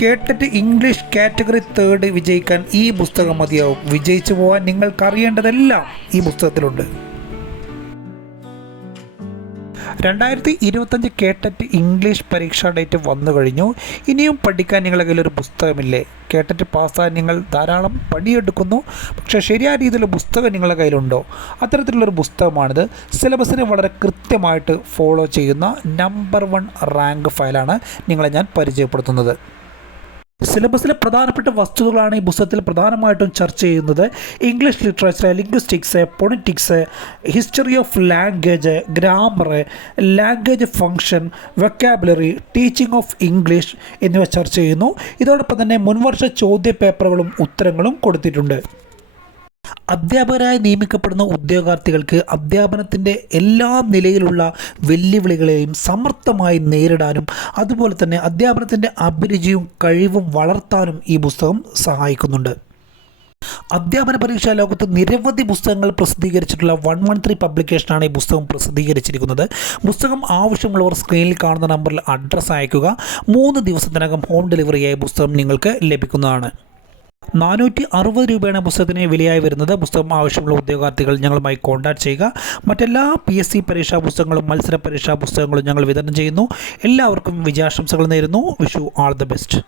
കേട്ടിട്ട് English category 3 വിജയിക്കാൻ ഈ പുസ്തകം മതിയാവും. വിജയിച്ചു പോകാൻ നിങ്ങൾക്കറിയേണ്ടതെല്ലാം ഈ പുസ്തകത്തിലുണ്ട്. 2025 കേട്ടറ്റ് ഇംഗ്ലീഷ് പരീക്ഷാ ഡേറ്റ് വന്നു കഴിഞ്ഞു. ഇനിയും പഠിക്കാൻ നിങ്ങളുടെ കയ്യിലൊരു പുസ്തകമില്ലേ? കേട്ടറ്റ് പാസ്സാൻ നിങ്ങൾ ധാരാളം പണിയെടുക്കുന്നു, പക്ഷേ ശരിയായ രീതിയിലുള്ള പുസ്തകം നിങ്ങളുടെ കയ്യിലുണ്ടോ? അത്തരത്തിലുള്ളൊരു പുസ്തകമാണിത്. സിലബസിനെ വളരെ കൃത്യമായിട്ട് ഫോളോ ചെയ്യുന്ന നമ്പർ 1 റാങ്ക് ഫയലാണ് നിങ്ങളെ ഞാൻ പരിചയപ്പെടുത്തുന്നത്. സിലബസിലെ പ്രധാനപ്പെട്ട വസ്തുതകളാണ് ഈ പുസ്തകത്തിൽ പ്രധാനമായിട്ടും ചർച്ച ചെയ്യുന്നത്. English literature, linguistics, politics, history of language, grammar, language function, vocabulary, teaching of English എന്നിവ ചർച്ച ചെയ്യുന്നു. ഇതോടൊപ്പം തന്നെ മുൻവർഷ ചോദ്യ പേപ്പറുകളും ഉത്തരങ്ങളും കൊടുത്തിട്ടുണ്ട്. അധ്യാപകരായി നിയമിക്കപ്പെടുന്ന ഉദ്യോഗാർത്ഥികൾക്ക് അധ്യാപനത്തിൻ്റെ എല്ലാ നിലയിലുള്ള വെല്ലുവിളികളെയും സമർത്ഥമായി നേരിടാനും അതുപോലെ തന്നെ അധ്യാപനത്തിൻ്റെ അഭിരുചിയും കഴിവും വളർത്താനും ഈ പുസ്തകം സഹായിക്കുന്നുണ്ട്. അധ്യാപന പരീക്ഷാ ലോകത്ത് നിരവധി പുസ്തകങ്ങൾ പ്രസിദ്ധീകരിച്ചിട്ടുള്ള 113 പബ്ലിക്കേഷനാണ് ഈ പുസ്തകം പ്രസിദ്ധീകരിച്ചിരിക്കുന്നത്. പുസ്തകം ആവശ്യമുള്ളവർ സ്ക്രീനിൽ കാണുന്ന നമ്പറിൽ അഡ്രസ്സ് അയക്കുക. 3 ദിവസത്തിനകം ഹോം ഡെലിവറിയായി പുസ്തകം നിങ്ങൾക്ക് ലഭിക്കുന്നതാണ്. 460 രൂപയാണ് പുസ്തകത്തിന് വിലയായി വരുന്നത്. പുസ്തകം ആവശ്യമുള്ള ഉദ്യോഗാർത്ഥികൾ ഞങ്ങളുമായി കോൺടാക്ട് ചെയ്യുക. മറ്റെല്ലാ PSC പരീക്ഷാ പുസ്തകങ്ങളും മത്സര പരീക്ഷാ പുസ്തകങ്ങളും ഞങ്ങൾ വിതരണം ചെയ്യുന്നു. എല്ലാവർക്കും വിജയാശംസകൾ നേരുന്നു. Wish you all the best.